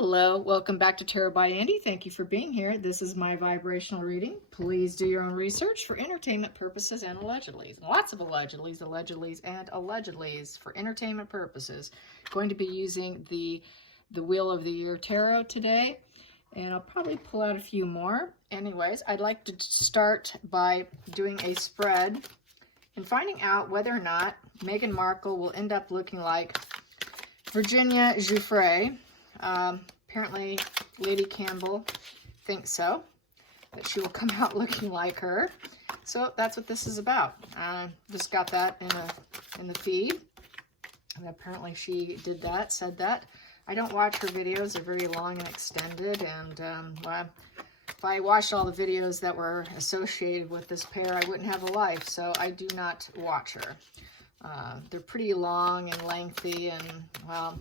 Hello, welcome back to Tarot by Andy. Thank you for being here. This is my vibrational reading. Please do your own research for entertainment purposes and allegedlys. Lots of allegedlys, and allegedlys for entertainment purposes. Going to be using the Wheel of the Year Tarot today, and I'll probably pull out a few more. Anyways, I'd like to start by doing a spread and finding out whether or not Meghan Markle will end up looking like Virginia Giuffre. Apparently Lady Campbell thinks so, that she will come out looking like her. So that's what this is about. Just got that in the feed, and apparently she did that, said that. I don't watch her videos. They're very long and extended, and well, if I watched all the videos that were associated with this pair, I wouldn't have a life, so I do not watch her. They're pretty long and lengthy, and well,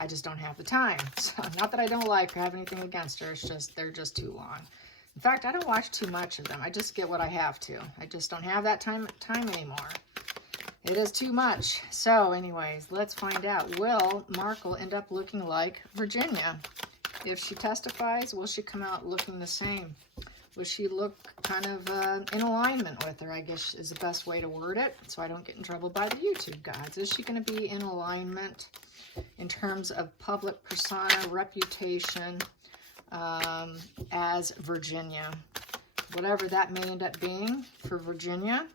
I just don't have the time. So not that I don't like or have anything against her, it's just they're just too long. In fact, I don't watch too much of them. I just get what I have to. I just don't have that time anymore. It is too much. So anyways, let's find out. Will Markle end up looking like Virginia? If she testifies, will she come out looking the same? Will she look kind of in alignment with her, I guess is the best way to word it, so I don't get in trouble by the YouTube gods. Is she going to be in alignment in terms of public persona, reputation, as Virginia? Whatever that may end up being for Virginia,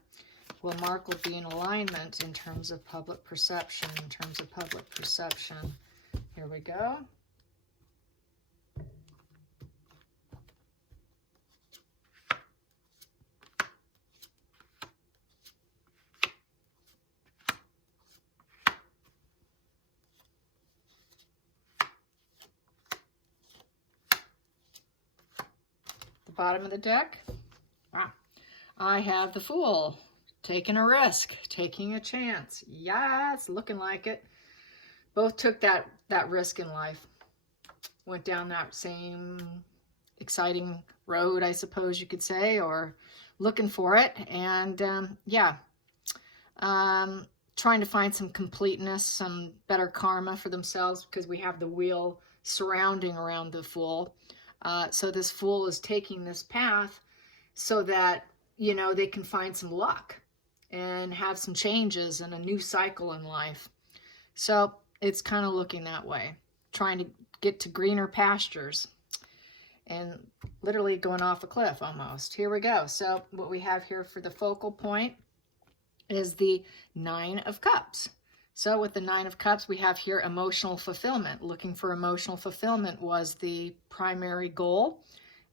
will Markle be in alignment in terms of public perception, Here we go. Bottom of the deck, I have the Fool, taking a risk, taking a chance. Yes, looking like it. Both took that risk in life, went down that same exciting road, I suppose you could say, or looking for it, and trying to find some completeness, some better karma for themselves, because we have the wheel surrounding around the Fool. So this Fool is taking this path so that, you know, they can find some luck and have some changes and a new cycle in life. So it's kind of looking that way, trying to get to greener pastures and literally going off a cliff almost. Here we go. So what we have here for the focal point is the Nine of Cups. So with the Nine of Cups, we have here emotional fulfillment. Looking for emotional fulfillment was the primary goal.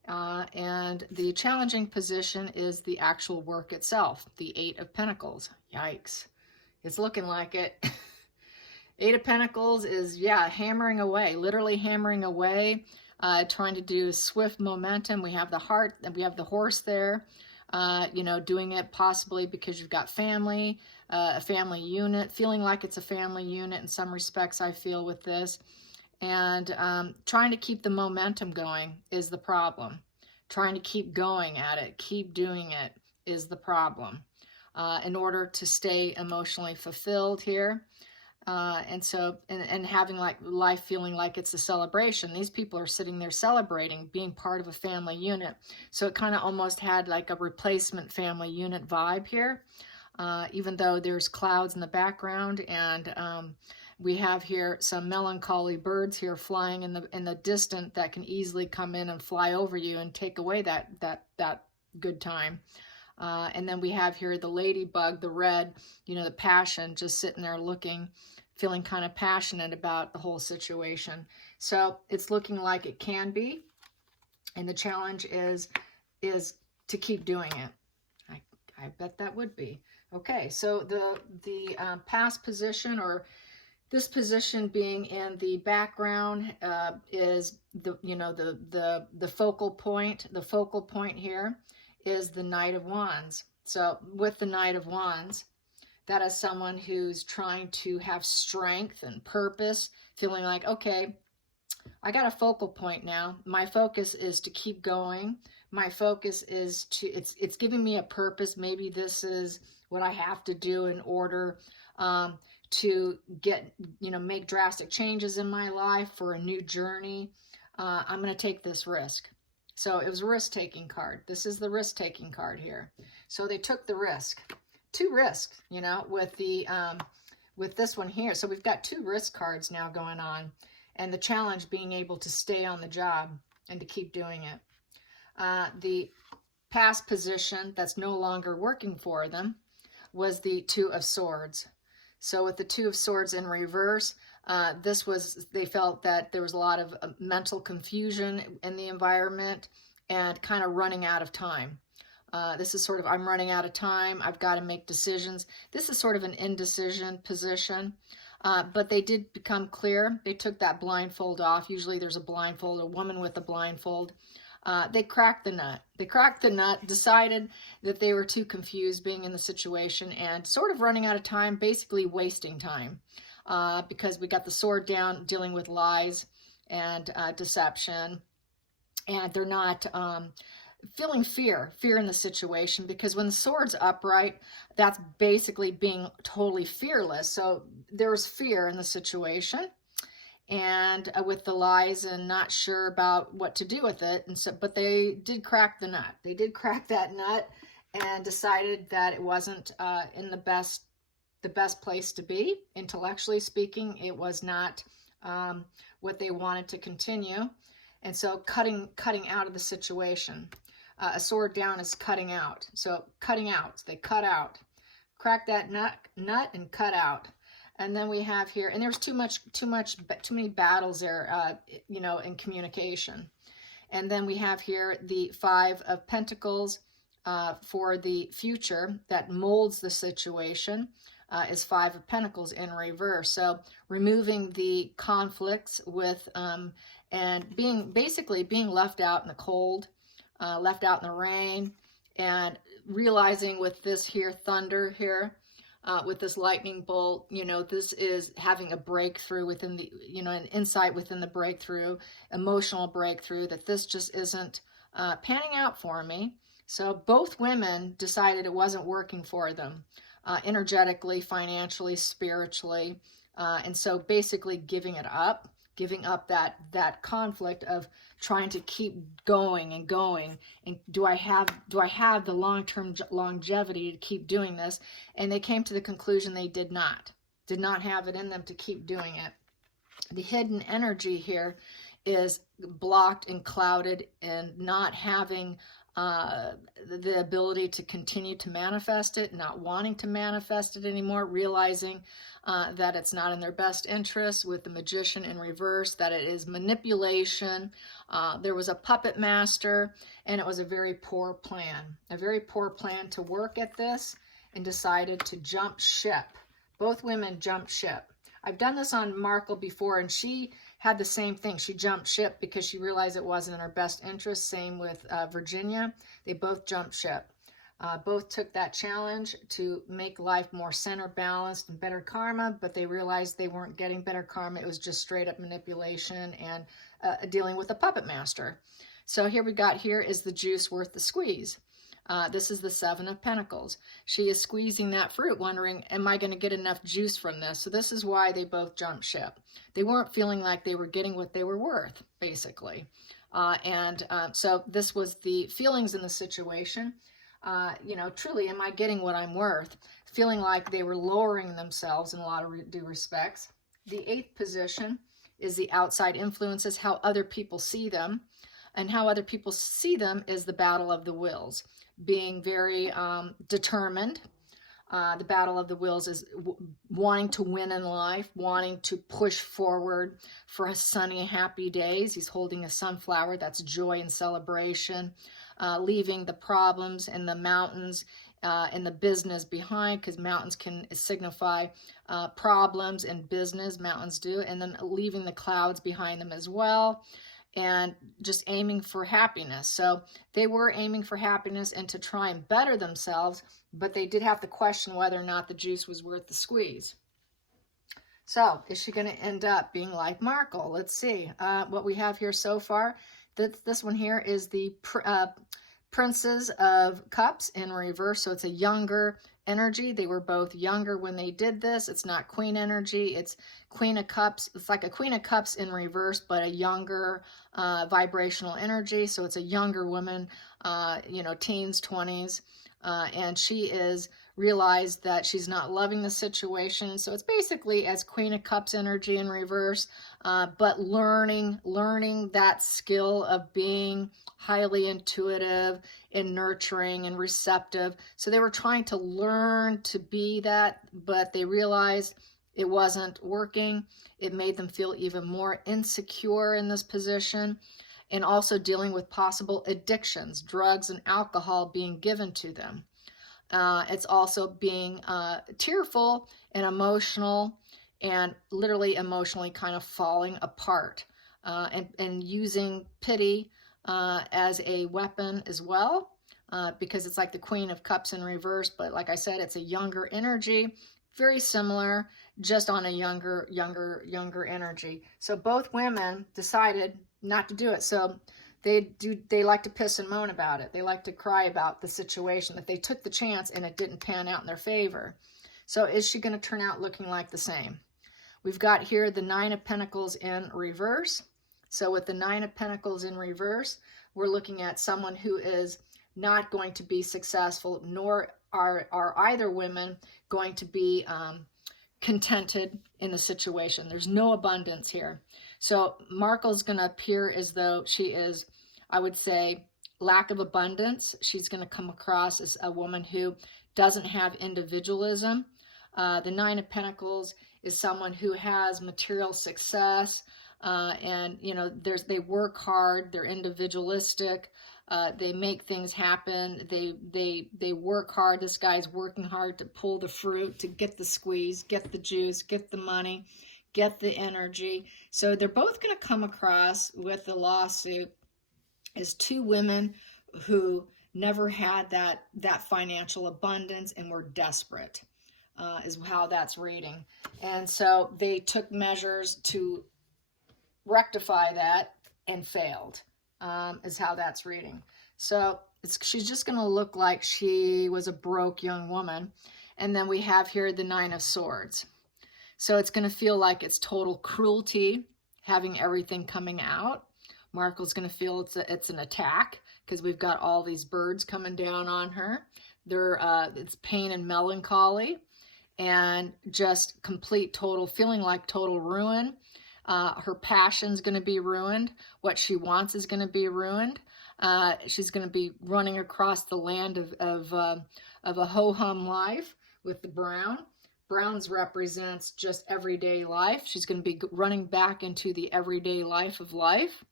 And the challenging position is the actual work itself, the Eight of Pentacles. Yikes. It's looking like it. Eight of Pentacles is, yeah, hammering away, literally hammering away, trying to do swift momentum. We have the heart, and we have the horse there. You know, doing it possibly because you've got family, a family unit, feeling like it's a family unit in some respects, I feel, with this. And trying to keep the momentum going is the problem. Trying to keep going at it, keep doing it is the problem in order to stay emotionally fulfilled here. And having like life feeling like it's a celebration. These people are sitting there celebrating being part of a family unit. So it kind of almost had like a replacement family unit vibe here, even though there's clouds in the background, and we have here some melancholy birds here flying in the distance that can easily come in and fly over you and take away that good time. And then we have here the ladybug, the red, you know, the passion, just sitting there looking, feeling kind of passionate about the whole situation. So it's looking like it can be. And the challenge is to keep doing it. I bet that would be. Okay, so the past position, or this position being in the background, is the focal point. The focal point here is the Knight of Wands. So with the Knight of Wands, that is someone who's trying to have strength and purpose, feeling like, okay, I got a focal point now. My focus is to keep going. My focus is to, it's giving me a purpose. Maybe this is what I have to do in order to get, make drastic changes in my life for a new journey. I'm going to take this risk. So it was a risk-taking card. This is the risk-taking card here. So they took the risk. 2 risks, with this one here. So we've got 2 risk cards now going on, and the challenge being able to stay on the job and to keep doing it. The past position that's no longer working for them was the 2 of Swords. So with the 2 of Swords in reverse, they felt that there was a lot of mental confusion in the environment and kind of running out of time. This is sort of, I'm running out of time, I've got to make decisions. This is sort of an indecision position, but they did become clear. They took that blindfold off. Usually there's a blindfold, a woman with a blindfold. They cracked the nut. They cracked the nut, decided that they were too confused being in the situation and sort of running out of time, basically wasting time, because we got the sword down, dealing with lies and deception, and they're not feeling fear in the situation, because when the sword's upright, that's basically being totally fearless. So there was fear in the situation, and with the lies, and not sure about what to do with it. And so, but they did crack the nut. They did crack that nut and decided that it wasn't in the best place to be. Intellectually speaking, it was not what they wanted to continue. And so cutting out of the situation. A sword down is cutting out. So cutting out, they cut out, crack that nut and cut out. And then we have here, and there's too many battles there, in communication. And then we have here the 5 of Pentacles for the future that molds the situation, is 5 of Pentacles in reverse. So removing the conflicts with, and being left out in the cold, left out in the rain, and realizing with this here, thunder here, with this lightning bolt, this is having a breakthrough within the, an insight within the breakthrough, emotional breakthrough, that this just isn't panning out for me. So both women decided it wasn't working for them, energetically, financially, spiritually, and so basically giving up that conflict of trying to keep going and going, and do I have the long-term longevity to keep doing this? And they came to the conclusion they did not have it in them to keep doing it. The hidden energy here is blocked and clouded, and not having the ability to continue to manifest it, not wanting to manifest it anymore, realizing that it's not in their best interest, with the Magician in reverse, that it is manipulation. There was a puppet master, and it was a very poor plan to work at this, and decided to jump ship. Both women jumped ship. I've done this on Markle before, and she had the same thing. She jumped ship because she realized it wasn't in her best interest. Same with Virginia. They both jumped ship. Both took that challenge to make life more center balanced and better karma, but they realized they weren't getting better karma. It was just straight up manipulation and dealing with a puppet master. So here is the juice worth the squeeze. This is the 7 of Pentacles. She is squeezing that fruit, wondering, am I going to get enough juice from this? So this is why they both jumped ship. They weren't feeling like they were getting what they were worth, basically. So this was the feelings in the situation. Truly, am I getting what I'm worth? Feeling like they were lowering themselves in a lot of due respects. The 8th position is the outside influences, how other people see them. And how other people see them is the battle of the wills. Being very determined. The battle of the wills is wanting to win in life, wanting to push forward for sunny, happy days. He's holding a sunflower. That's joy and celebration. Leaving the problems and the mountains and the business behind, because mountains can signify problems and business. Mountains do. And then leaving the clouds behind them as well. And just aiming for happiness. So they were aiming for happiness and to try and better themselves, but they did have to question whether or not the juice was worth the squeeze. So is she going to end up being like Markle? Let's see what we have here so far. This one here is the Princes of Cups in reverse, so it's a younger energy. They were both younger when they did this. It's not Queen energy, it's Queen of Cups. It's like a Queen of Cups in reverse, but a younger vibrational energy. So it's a younger woman, you know, teens, 20s, and she is realized that she's not loving the situation. So it's basically as Queen of Cups energy in reverse, but learning that skill of being highly intuitive and nurturing and receptive. So they were trying to learn to be that, but they realized it wasn't working. It made them feel even more insecure in this position, and also dealing with possible addictions, drugs and alcohol being given to them. It's also being tearful and emotional, and literally emotionally kind of falling apart, and using pity as a weapon as well, because it's like the Queen of Cups in reverse, but like I said, it's a younger energy, very similar, just on a younger energy. So both women decided not to do it. So they like to piss and moan about it. They like to cry about the situation, that they took the chance and it didn't pan out in their favor. So is she going to turn out looking like the same? We've got here the Nine of Pentacles in reverse. So with the Nine of Pentacles in reverse, we're looking at someone who is not going to be successful, nor are either women going to be contented in the situation. There's no abundance here. So Markle's going to appear as though she is, I would say, lack of abundance. She's going to come across as a woman who doesn't have individualism. The Nine of Pentacles is someone who has material success, and you know, they work hard, they're individualistic, they make things happen, they work hard. This guy's working hard to pull the fruit, to get the squeeze, get the juice, get the money, get the energy. So they're both going to come across with the lawsuit as two women who never had that financial abundance and were desperate, is how that's reading. And so they took measures to rectify that and failed, is how that's reading. So she's just going to look like she was a broke young woman. And then we have here the Nine of Swords. So it's going to feel like it's total cruelty, having everything coming out. Markle's going to feel it's an attack, because we've got all these birds coming down on her. It's pain and melancholy, and just complete total, feeling like total ruin. Her passion's going to be ruined. What she wants is going to be ruined. She's going to be running across the land of a ho-hum life with the brown. Browns represents just everyday life. She's going to be running back into the everyday life of life,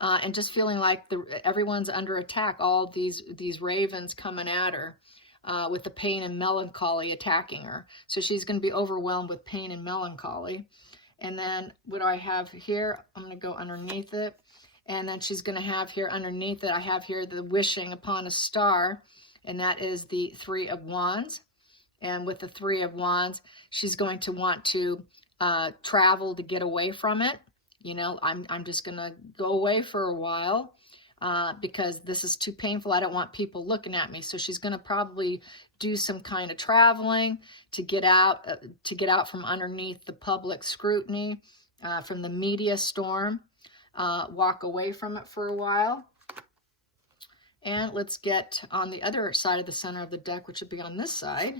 and just feeling like everyone's under attack. All these ravens coming at her, with the pain and melancholy attacking her. So she's going to be overwhelmed with pain and melancholy. And then what do I have here? I'm going to go underneath it. And then she's going to have here underneath it, I have here the wishing upon a star, and that is the Three of Wands. And with the Three of Wands, she's going to want to travel to get away from it. You know, I'm just going to go away for a while, because this is too painful. I don't want people looking at me. So she's going to probably do some kind of traveling to get out from underneath the public scrutiny, from the media storm, walk away from it for a while. And let's get on the other side of the center of the deck, which would be on this side,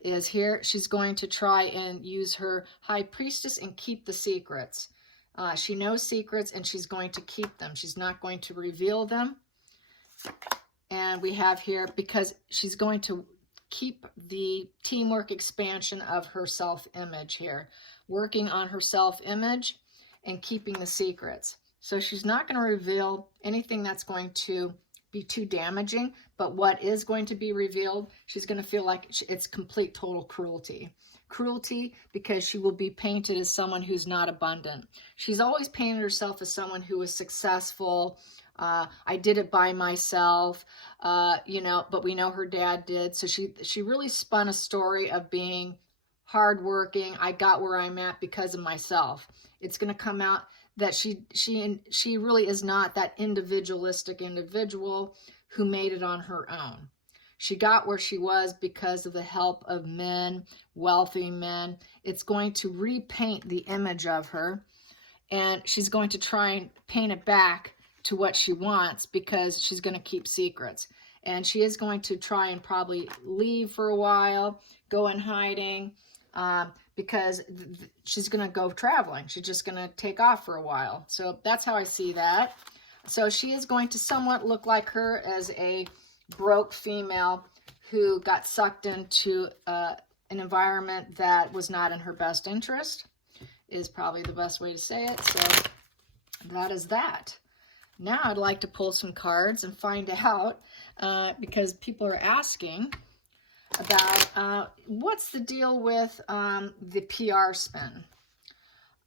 is here. She's going to try and use her High Priestess and keep the secrets. She knows secrets, and she's going to keep them. She's not going to reveal them. And we have here, because she's going to keep the teamwork expansion of her self-image here, working on her self-image and keeping the secrets. So she's not going to reveal anything that's going to be too damaging, but what is going to be revealed, she's going to feel like it's complete total cruelty. Cruelty, because she will be painted as someone who's not abundant. She's always painted herself as someone who is successful. I did it by myself, you know, but we know her dad did. So she really spun a story of being hardworking. I got where I'm at because of myself. It's going to come out that she really is not that individualistic individual, who made it on her own. She got where she was because of the help of men, wealthy men. It's going to repaint the image of her, and she's going to try and paint it back to what she wants because she's going to keep secrets. And she is going to try and probably leave for a while, go in hiding, because she's going to go traveling. She's just going to take off for a while. So that's how I see that. So she is going to somewhat look like her as a broke female who got sucked into an environment that was not in her best interest, is probably the best way to say it. So that is that. Now I'd like to pull some cards and find out, because people are asking about what's the deal with the PR spin.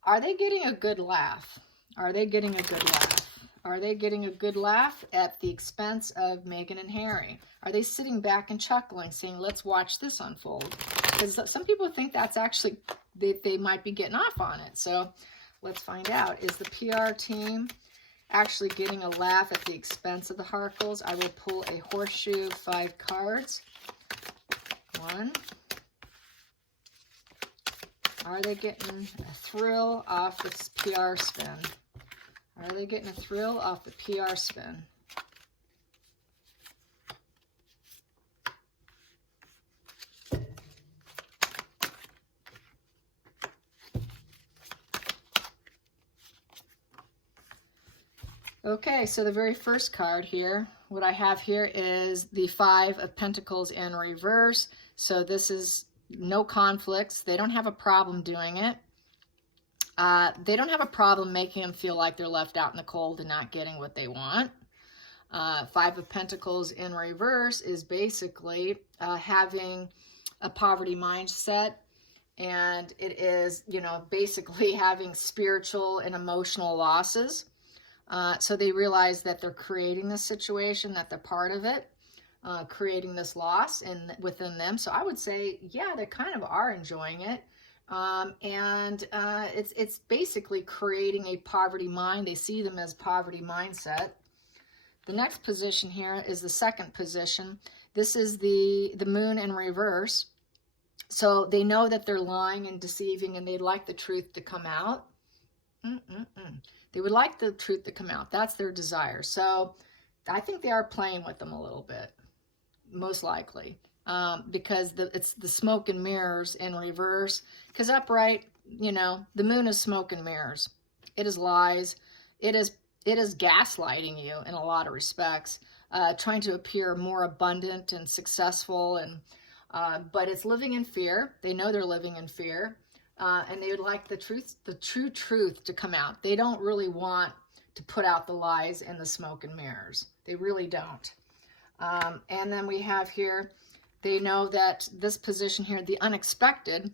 Are they getting a good laugh? Are they getting a good laugh? Are they getting a good laugh at the expense of Meghan and Harry? Are they sitting back and chuckling, saying, let's watch this unfold? Because some people think that's actually, they might be getting off on it. So let's find out. Is the PR team actually getting a laugh at the expense of the Markles? I will pull a horseshoe, 5 cards. 1. Are they getting a thrill off this PR spin? Are they getting a thrill off the PR spin? Okay, so the very first card here, what I have here is the 5 of Pentacles in reverse. So this is no conflicts. They don't have a problem doing it. They don't have a problem making them feel like they're left out in the cold and not getting what they want. 5 of Pentacles in reverse is basically having a poverty mindset. And it is, you know, basically having spiritual and emotional losses. So they realize that they're creating this situation, that they're part of it, creating this loss within them. So I would say, yeah, they kind of are enjoying it. It's basically creating a poverty mind. They see them as poverty mindset. The next position here is the second position. This is the moon in reverse. So they know that they're lying and deceiving, and they'd like the truth to come out. They would like the truth to come out. That's their desire. So I think they are playing with them a little bit, most likely. Because it's the smoke and mirrors in reverse. Because upright, you know, the moon is smoke and mirrors. It is lies. It is gaslighting you in a lot of respects, trying to appear more abundant and successful, but it's living in fear. They know they're living in fear, and they would like the true truth to come out. They don't really want to put out the lies and the smoke and mirrors. They really don't. And then we have here, they know that this position here, the unexpected,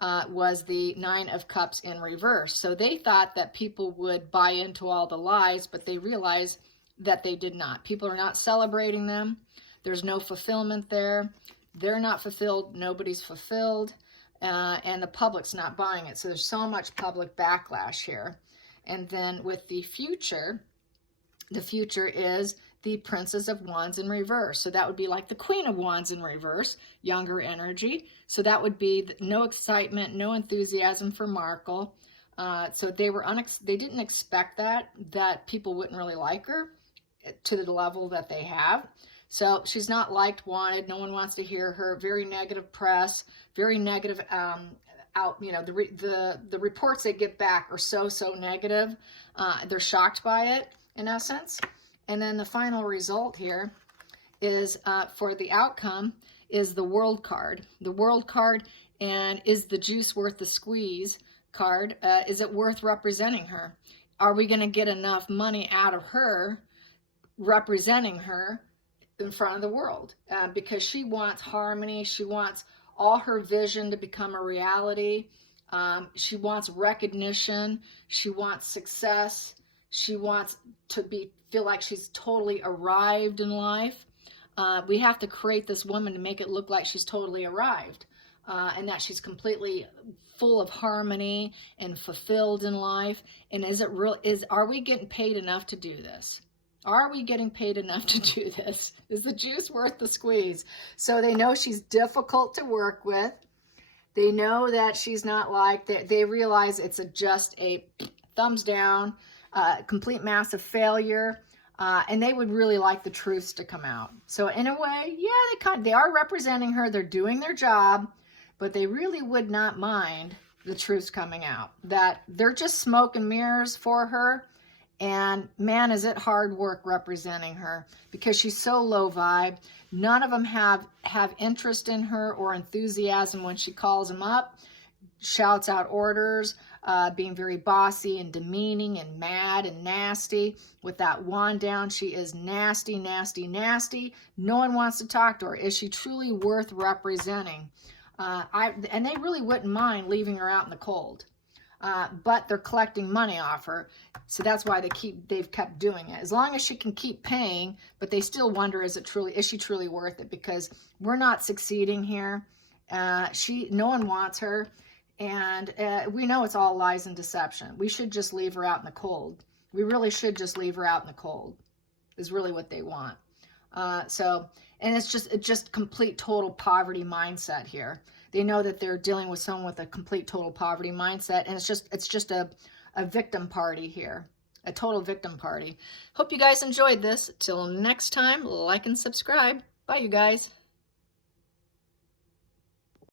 was the 9 of Cups in reverse. So they thought that people would buy into all the lies, but they realized that they did not. People are not celebrating them. There's no fulfillment there. They're not fulfilled. Nobody's fulfilled. And the public's not buying it. So there's so much public backlash here. And then with the future is the Princess of Wands in reverse. So that would be like the Queen of Wands in reverse, younger energy. So that would be no excitement, no enthusiasm for Markle. So they didn't expect that people wouldn't really like her to the level that they have. So she's not liked, wanted. No one wants to hear her. Very negative press, very negative you know, the reports they get back are so negative. They're shocked by it, in essence. And then the final result here is, for the outcome, is the World card. The World card, and is the juice worth the squeeze card? Is it worth representing her? Are we going to get enough money out of her representing her in front of the world? Because she wants harmony. She wants all her vision to become a reality. She wants recognition. She wants success. She wants to feel like she's totally arrived in life. We have to create this woman to make it look like she's totally arrived, and that she's completely full of harmony and fulfilled in life. And are we getting paid enough to do this? Are we getting paid enough to do this? Is the juice worth the squeeze? So they know she's difficult to work with. They know that she's not like, they realize it's just a thumbs down, complete massive failure, and they would really like the truths to come out. So in a way, yeah, they are representing her, they're doing their job, but they really would not mind the truths coming out. That they're just smoke and mirrors for her, and man, is it hard work representing her because she's so low vibe. None of them have interest in her or enthusiasm when she calls them up, shouts out orders, being very bossy and demeaning and mad and nasty. With that wand down, she is nasty, nasty, nasty. No one wants to talk to her. Is she truly worth representing? And they really wouldn't mind leaving her out in the cold. But they're collecting money off her, so that's why they've kept doing it. As long as she can keep paying, but they still wonder, is she truly worth it? Because we're not succeeding here. No one wants her, and we know it's all lies and deception. We should just leave her out in the cold. We really should just leave her out in the cold, is really what they want. And it's just complete total poverty mindset here. They know that they're dealing with someone with a complete total poverty mindset, and it's just a victim party here, a total victim party. Hope you guys enjoyed this. Till next time, like and subscribe. Bye, you guys.